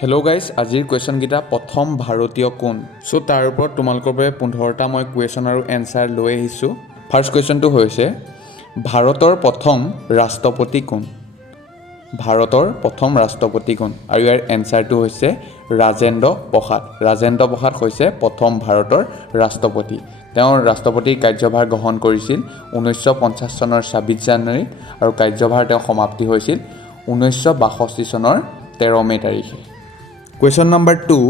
Hello' guys, আজিৰ কুৱেশ্যনকেইটা প্ৰথম ভাৰতীয় কোন? চ' তাৰ ওপৰত তোমালোকৰ বাবে 15টা মই কুৱেশ্যন আৰু এনচাৰ লৈ আহিছোঁ। ফাৰ্ষ্ট কুৱেশ্যনটো হৈছে ভাৰতৰ প্ৰথম ৰাষ্ট্ৰপতি কোন? ভাৰতৰ প্ৰথম ৰাষ্ট্ৰপতি কোন? আৰু ইয়াৰ এনচাৰটো হৈছে ৰাজেন্দ্ৰ প্ৰসাদ। ৰাজেন্দ্ৰ প্ৰসাদ হৈছে প্ৰথম ভাৰতৰ ৰাষ্ট্ৰপতি। তেওঁৰ ৰাষ্ট্ৰপতিৰ কাৰ্যভাৰ গ্ৰহণ কৰিছিল 1950 চনৰ 26 জানুৱাৰীত আৰু কাৰ্যভাৰ তেওঁ সমাপ্তি হৈছিল 1962 চনৰ 13 মে' তাৰিখে। কুৱেশ্যন নম্বৰ 2,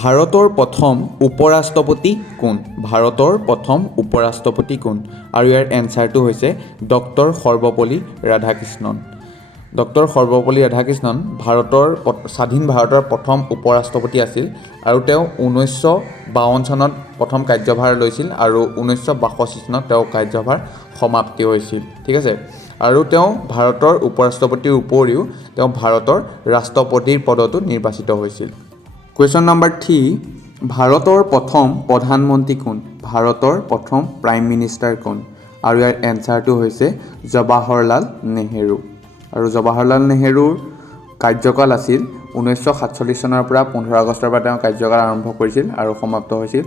ভাৰতৰ প্ৰথম উপৰাষ্ট্ৰপতি কোন? ভাৰতৰ প্ৰথম উপৰাষ্ট্ৰপতি কোন? আৰু ইয়াৰ এনচাৰটো হৈছে ডক্টৰ সৰ্বপল্লী ৰাধাকৃষ্ণন। ডক্টৰ সৰ্বপল্লী ৰাধাকৃষ্ণন স্বাধীন ভাৰতৰ প্ৰথম উপৰাষ্ট্ৰপতি আছিল আৰু তেওঁ 1952 চনত প্ৰথম কাৰ্যভাৰ লৈছিল আৰু 1962 চনত তেওঁৰ কাৰ্যভাৰ সমাপ্তি হৈছিল। ঠিক আছে, আৰু তেওঁ ভাৰতৰ উপৰাষ্ট্ৰপতিৰ উপৰিও তেওঁ ভাৰতৰ ৰাষ্ট্ৰপতিৰ পদতো নিৰ্বাচিত হৈছিল। কুৱেশ্যন নম্বৰ 3, ভাৰতৰ প্ৰথম প্ৰধানমন্ত্ৰী কোন? ভাৰতৰ প্ৰথম প্ৰাইম মিনিষ্টাৰ কোন? আৰু ইয়াৰ এনচাৰটো হৈছে জৱাহৰলাল নেহেৰু। আৰু জৱাহৰলাল নেহেৰুৰ কাৰ্যকাল আছিল 1947 চনৰ পৰা 15 আগষ্টৰ পৰা তেওঁ কাৰ্যকাল আৰম্ভ কৰিছিল আৰু সমাপ্ত হৈছিল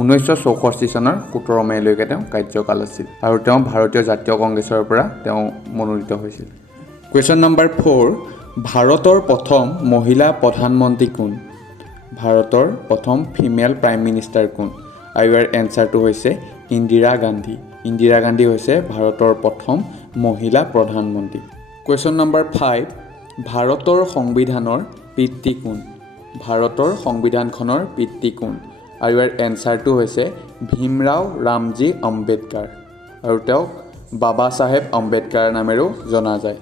1964 চনৰ 17 মে'লৈকে তেওঁ কাৰ্যকাল আছিল আৰু তেওঁ ভাৰতীয় জাতীয় কংগ্ৰেছৰ পৰা তেওঁ মনোনীত হৈছিল। কুৱেশ্যন নম্বৰ 4, ভাৰতৰ প্ৰথম মহিলা প্ৰধানমন্ত্ৰী কোন? ভাৰতৰ প্ৰথম ফিমেল প্ৰাইম মিনিষ্টাৰ কোন? আৰু ইয়াৰ এনচাৰটো হৈছে ইন্দিৰা গান্ধী। ইন্দিৰা গান্ধী হৈছে ভাৰতৰ প্ৰথম মহিলা প্ৰধানমন্ত্ৰী। কুৱেশ্যন নম্বৰ 5, ভাৰতৰ সংবিধানৰ পিতৃ কোন? ভাৰতৰ সংবিধানখনৰ পিতৃ কোন? আৰু ইয়াৰ এনচাৰটো হৈছে ভীমৰাও ৰামজী আম্বেদকাৰ আৰু তেওঁক বাবা চাহেব আম্বেদকাৰ নামেৰেও জনা যায়।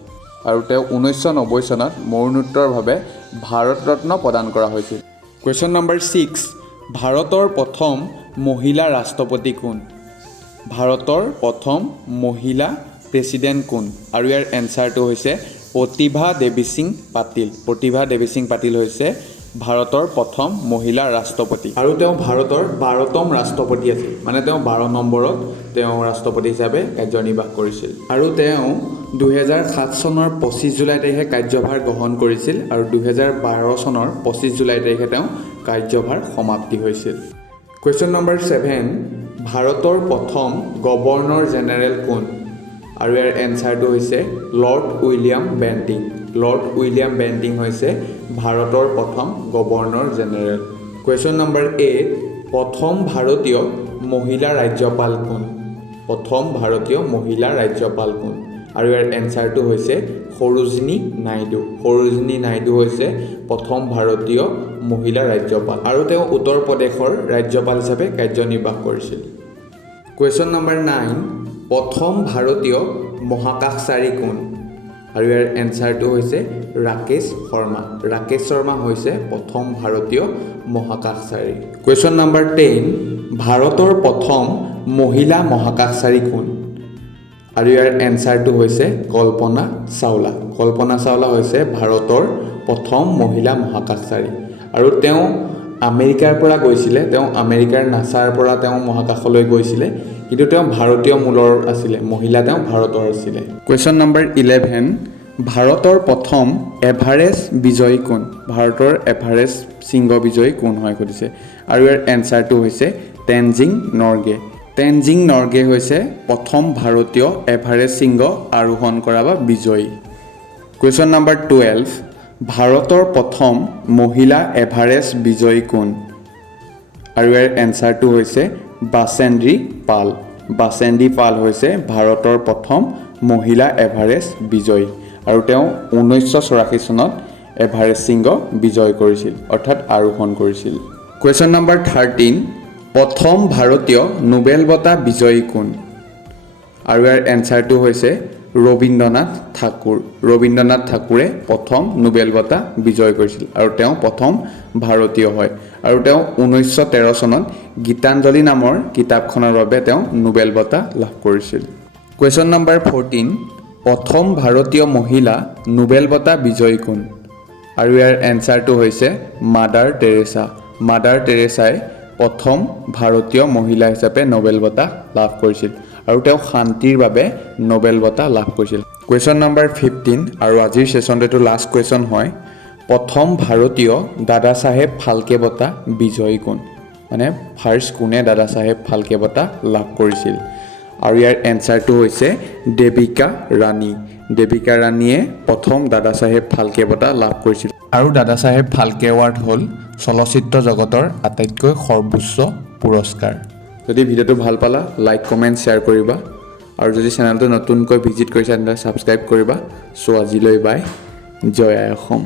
আৰু তেওঁক 1990 চনত মৰণোত্তৰভাৱে ভাৰত ৰত্ন প্ৰদান কৰা হৈছিল। কুৱেশ্যন নম্বৰ 6, ভাৰতৰ প্ৰথম মহিলা ৰাষ্ট্ৰপতি কোন? ভাৰতৰ প্ৰথম মহিলা প্ৰেছিডেণ্ট কোন? আৰু ইয়াৰ এনচাৰটো হৈছে প্ৰতিভা দেৱী সিং পাটিল। প্ৰতিভা দেৱী সিং পাটিল হৈছে ভাৰতৰ প্ৰথম মহিলা ৰাষ্ট্ৰপতি আৰু তেওঁ ভাৰতৰ 12তম ৰাষ্ট্ৰপতি আছিল। মানে তেওঁ 12 নম্বৰত তেওঁ ৰাষ্ট্ৰপতি হিচাপে কাৰ্যনিৰ্বাহ কৰিছিল আৰু তেওঁ 2007 চনৰ 25 জুলাই তাৰিখে কাৰ্যভাৰ গ্ৰহণ কৰিছিল আৰু 2012 চনৰ 25 জুলাই তাৰিখে তেওঁ কাৰ্যভাৰ সমাপ্তি হৈছিল। কুৱেশ্যন নম্বৰ 7, ভাৰতৰ প্ৰথম গভৰ্ণৰ জেনেৰেল কোন? আৰু ইয়াৰ এনচাৰটো হৈছে lord William Bentinck. Lord William Bentinck হৈছে ভাৰতৰ প্ৰথম গভৰ্ণৰ জেনেৰেল। কুৱেশ্যন নম্বৰ 8, প্ৰথম ভাৰতীয় মহিলা ৰাজ্যপাল কোন? প্ৰথম ভাৰতীয় মহিলা ৰাজ্যপাল কোন? আৰু ইয়াৰ এনচাৰটো হৈছে সৰোজিনী নাইডু। সৰোজিনী নাইডু হৈছে প্ৰথম ভাৰতীয় মহিলা ৰাজ্যপাল আৰু তেওঁ উত্তৰ প্ৰদেশৰ ৰাজ্যপাল হিচাপে কাৰ্যনিৰ্বাহ কৰিছিল। কুৱেশ্যন নম্বৰ 9, প্ৰথম ভাৰতীয় মহাকাশচাৰী কোন? আৰু ইয়াৰ এনচাৰটো হৈছে ৰাকেশ শৰ্মা। ৰাকেশ শৰ্মা হৈছে প্ৰথম ভাৰতীয় মহাকাশচাৰী। কুৱেশ্যন নম্বৰ 10, ভাৰতৰ প্ৰথম মহিলা মহাকাশচাৰী কোন? আৰু ইয়াৰ এনচাৰটো হৈছে কল্পনা চাওলা। কল্পনা চাওলা হৈছে ভাৰতৰ প্ৰথম মহিলা মহাকাশচাৰী আৰু তেওঁ আমেৰিকাৰ পৰা গৈছিলে। তেওঁ আমেৰিকাৰ নাছাৰ পৰা তেওঁ মহাকাশলৈ গৈছিলে, কিন্তু তেওঁ ভাৰতীয় মূলৰ আছিলে। মহিলা তেওঁ ভাৰতৰ আছিলে। কুৱেশ্যন নম্বৰ 11, ভাৰতৰ প্ৰথম এভাৰেষ্ট বিজয়ী কোন? ভাৰতৰ এভাৰেষ্ট শৃংগ বিজয়ী কোন হয় সুধিছে আৰু ইয়াৰ এনচাৰটো হৈছে তেনজিং নৰ্গে। তেনজিং নৰ্গে হৈছে প্ৰথম ভাৰতীয় এভাৰেষ্ট শৃংগ আৰোহণ কৰা বা বিজয়ী। কুৱেশ্যন নম্বৰ 12, ভাৰতৰ প্ৰথম মহিলা এভাৰেষ্ট বিজয়ী কোন? আৰু ইয়াৰ এনচাৰটো হৈছে বাসেন্দ্ৰী পাল। বাসেন্দ্ৰী পাল হৈছে ভাৰতৰ প্ৰথম মহিলা এভাৰেষ্ট বিজয়ী আৰু তেওঁ 1984 চনত এভাৰেষ্ট শৃংগ বিজয় কৰিছিল অৰ্থাৎ আৰোহণ কৰিছিল। কুৱেশ্যন নম্বৰ 13, প্ৰথম ভাৰতীয় নোবেল বঁটা বিজয়ী কোন? আৰু ইয়াৰ এনচাৰটো হৈছে ৰবীন্দ্ৰনাথ ঠাকুৰ। ৰবীন্দ্ৰনাথ ঠাকুৰে প্ৰথম নোবেল বঁটা বিজয় কৰিছিল আৰু তেওঁ প্ৰথম ভাৰতীয় হয় আৰু তেওঁ 1913 চনত গীতাঞ্জলি নামৰ কিতাপখনৰ বাবে তেওঁ নোবেল বঁটা লাভ কৰিছিল। কুৱেশ্যন নম্বৰ 14, প্ৰথম ভাৰতীয় মহিলা নোবেল বঁটা বিজয়ী কোন? আৰু ইয়াৰ এনচাৰটো হৈছে মাদাৰ টেৰেছা। মাদাৰ টেৰেছাই প্ৰথম ভাৰতীয় মহিলা হিচাপে নোবেল বঁটা লাভ কৰিছিল আৰু তেওঁ শান্তিৰ বাবে নোবেল বঁটা লাভ কৰিছিল। কুৱেশ্যন নম্বৰ 15 আৰু আজিৰ ছেশ্যনটো লাষ্ট কুৱেশ্যন হয়, প্ৰথম ভাৰতীয় দাদা চাহেব ফাল্কে বঁটা বিজয়ী কোন? মানে ফাৰ্ষ্ট কোনে দাদা চাহেব ফাল্কে বঁটা লাভ কৰিছিল? আৰু ইয়াৰ এনচাৰটো হৈছে দেবিকা ৰাণী। দেবিকা ৰাণীয়ে প্ৰথম দাদা চাহেব ফাল্কে বঁটা লাভ কৰিছিল। আৰু দাদা চাহেব ফাল্কে এৱাৰ্ড হ'ল চলচ্চিত্ৰ জগতৰ আটাইতকৈ সৰ্বোচ্চ পুৰস্কাৰ। যদি ভিডিঅ'টো ভাল পালা, লাইক কমেণ্ট শ্বেয়াৰ কৰিবা। আৰু যদি চেনেলটো নতুনকৈ ভিজিট কৰিছা তেন্তে ছাবস্ক্ৰাইব কৰিবা। চ' আজিলৈ বাই, জয় আই অসম।